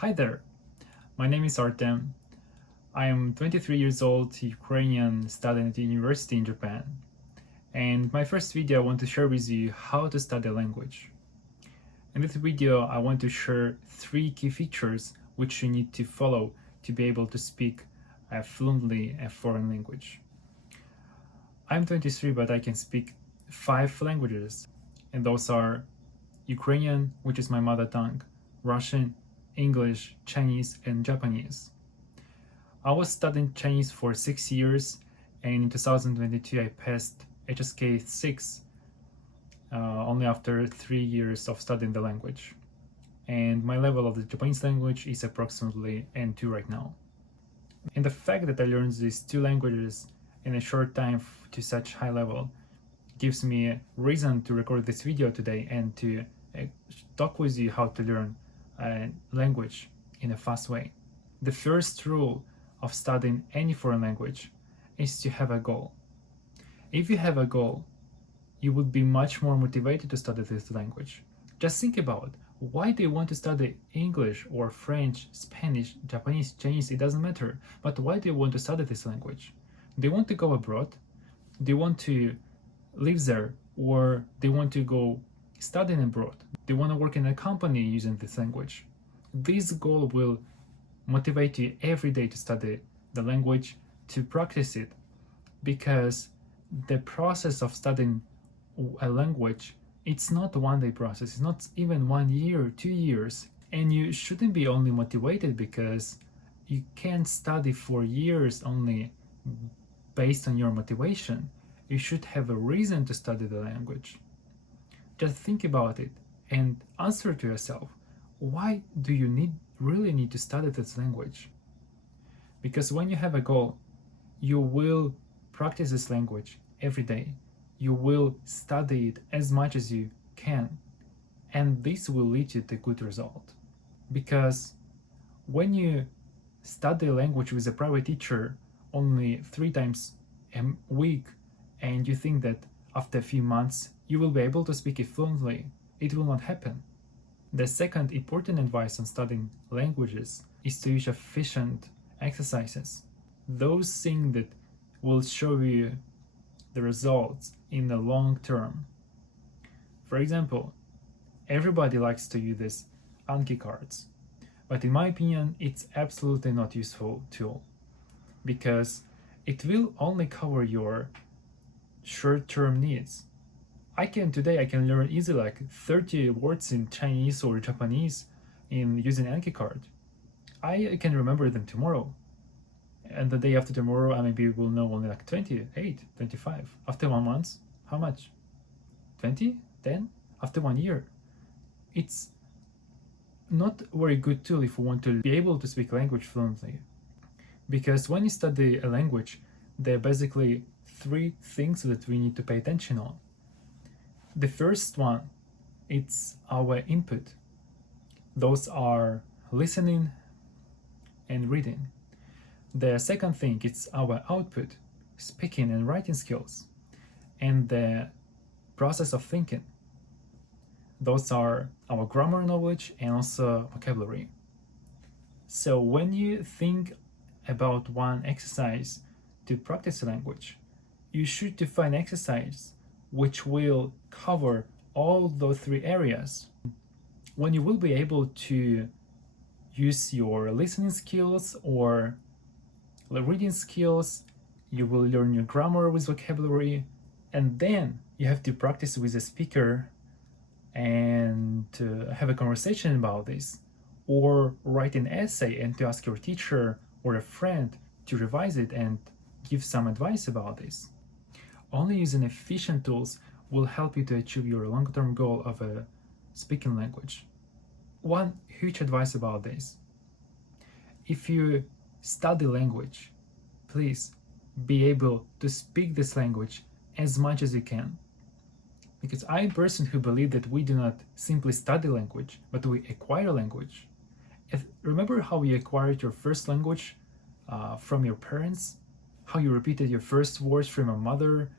Hi there, my name is Artem. I am 23 years old, Ukrainian, studying at university in Japan. And my first video I want to share with you how to study a language. In this video I want to share 3 key features which you need to follow to be able to speak fluently a foreign language. I'm 23 but I can speak 5 languages, and those are Ukrainian, which is my mother tongue, Russian, English, Chinese, and Japanese. I was studying Chinese for 6 years, and in 2022 I passed HSK 6 only after 3 years of studying the language. And my level of the Japanese language is approximately N2 right now. And the fact that I learned these 2 languages in a short time to such high level gives me a reason to record this video today and to talk with you how to learn a language in a fast way. The first rule of studying any foreign language is to have a goal. If you have a goal, you would be much more motivated to study this language. Just think about why do you want to study English or French, Spanish, Japanese, Chinese, it doesn't matter. But why do you want to study this language? Do you want to go abroad? Do you want to live there? Or do you want to go studying abroad? Do you want to work in a company using this language? This goal will motivate you every day to study the language, to practice it, because the process of studying a language, it's not a one-day process, it's not even 1 year, 2 years, and you shouldn't be only motivated because you can't study for years only based on your motivation. You should have a reason to study the language. Just think about it and answer to yourself, why do you really need to study this language? Because when you have a goal, you will practice this language every day. You will study it as much as you can, and this will lead you to a good result. Because when you study a language with a private teacher only 3 times a week, and you think that after a few months you will be able to speak it fluently, it will not happen. The second important advice on studying languages is to use efficient exercises. Those things that will show you the results in the long term. For example, everybody likes to use these Anki cards, but in my opinion it's absolutely not useful tool, because it will only cover your short-term needs. Today I can learn easily like 30 words in Chinese or Japanese in using Anki card. I can remember them tomorrow, and the day after tomorrow I maybe will know only like 28, 25. After 1 month, how much? 20? 10? After 1 year. It's not a very good tool if you want to be able to speak language fluently. Because when you study a language, there are basically 3 things that we need to pay attention on. The first one, it's our input. Those are listening and reading. The second thing, it's our output, speaking and writing skills, and the process of thinking. Those are our grammar knowledge and also vocabulary. So when you think about one exercise to practice a language, you should define exercise which will cover all those 3 areas. When you will be able to use your listening skills or reading skills, you will learn your grammar with vocabulary, and then you have to practice with a speaker and have a conversation about this, or write an essay and to ask your teacher or a friend to revise it and give some advice about this. Only using efficient tools will help you to achieve your long-term goal of a speaking language. One huge advice about this: if you study language, please be able to speak this language as much as you can. Because I'm a person who believes that we do not simply study language, but we acquire language. Remember how you acquired your first language from your parents? How you repeated your first words from your mother,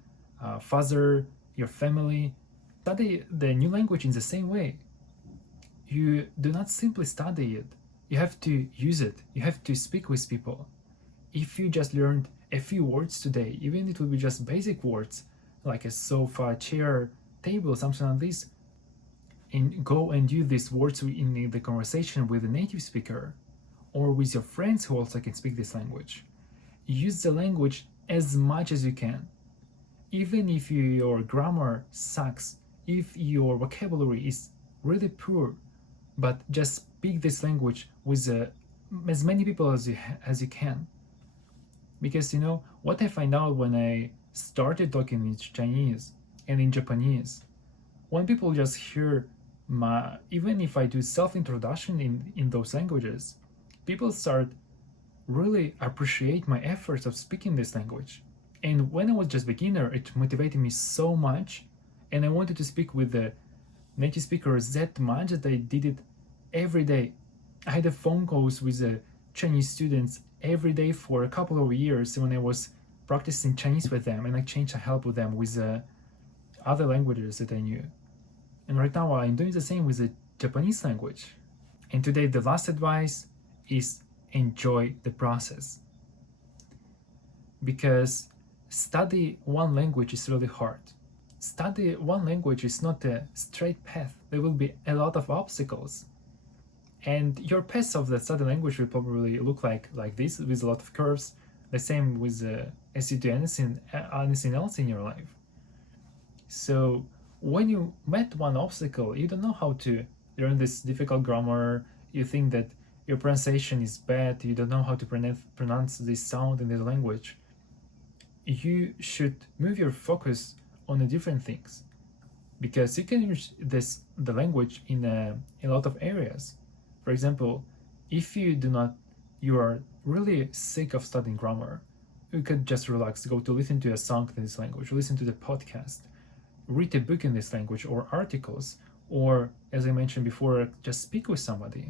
father, your family? Study the new language in the same way. You do not simply study it, You have to use it. You have to speak with people. If you just learned a few words today, even it will be just basic words like a sofa, chair, table, something like this, and go and use these words in the conversation with a native speaker or with your friends who also can speak this language. Use the language as much as you can. Even if your grammar sucks, if your vocabulary is really poor, but just speak this language with as many people as you can. Because you know what I find out when I started talking in Chinese and in Japanese, when people just hear even if I do self-introduction in those languages, people start really appreciate my efforts of speaking this language. And when I was just beginner, it motivated me so much, and I wanted to speak with the native speakers that much that I did it every day. I had phone calls with the Chinese students every day for a couple of years when I was practicing Chinese with them, and I changed to help with them with other languages that I knew. And right now I'm doing the same with the Japanese language. And today the last advice is enjoy the process. Because study one language is really hard. Study one language is not a straight path. There will be a lot of obstacles. And your path of the study language will probably look like this, with a lot of curves. The same with as you do anything else in your life. So when you met one obstacle, you don't know how to learn this difficult grammar, you think that your pronunciation is bad, you don't know how to pronounce this sound in the language, you should move your focus on the different things, because you can use the language in a lot of areas. For example, if you are really sick of studying grammar, you could just relax, go to listen to a song in this language, listen to the podcast, read a book in this language or articles, or as I mentioned before, just speak with somebody.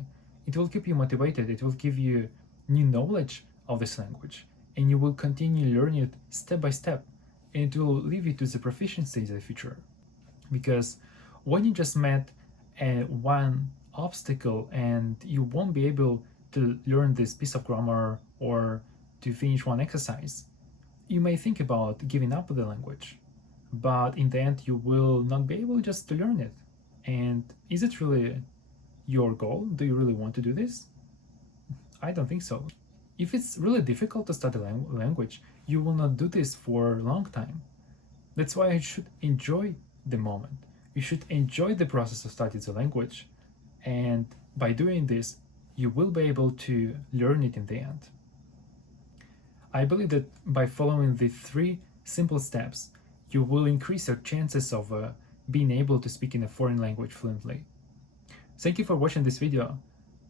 It will keep you motivated, it will give you new knowledge of this language, and you will continue learning it step by step, and it will lead you to the proficiency in the future. Because when you just met one obstacle and you won't be able to learn this piece of grammar or to finish one exercise, you may think about giving up the language. But in the end, you will not be able just to learn it. And is it really your goal? Do you really want to do this? I don't think so. If it's really difficult to study language, you will not do this for a long time. That's why you should enjoy the moment. You should enjoy the process of studying the language. And by doing this, you will be able to learn it in the end. I believe that by following the 3 simple steps, you will increase your chances of being able to speak in a foreign language fluently. Thank you for watching this video.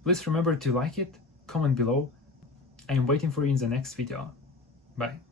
Please remember to like it, comment below. I am waiting for you in the next video. Bye.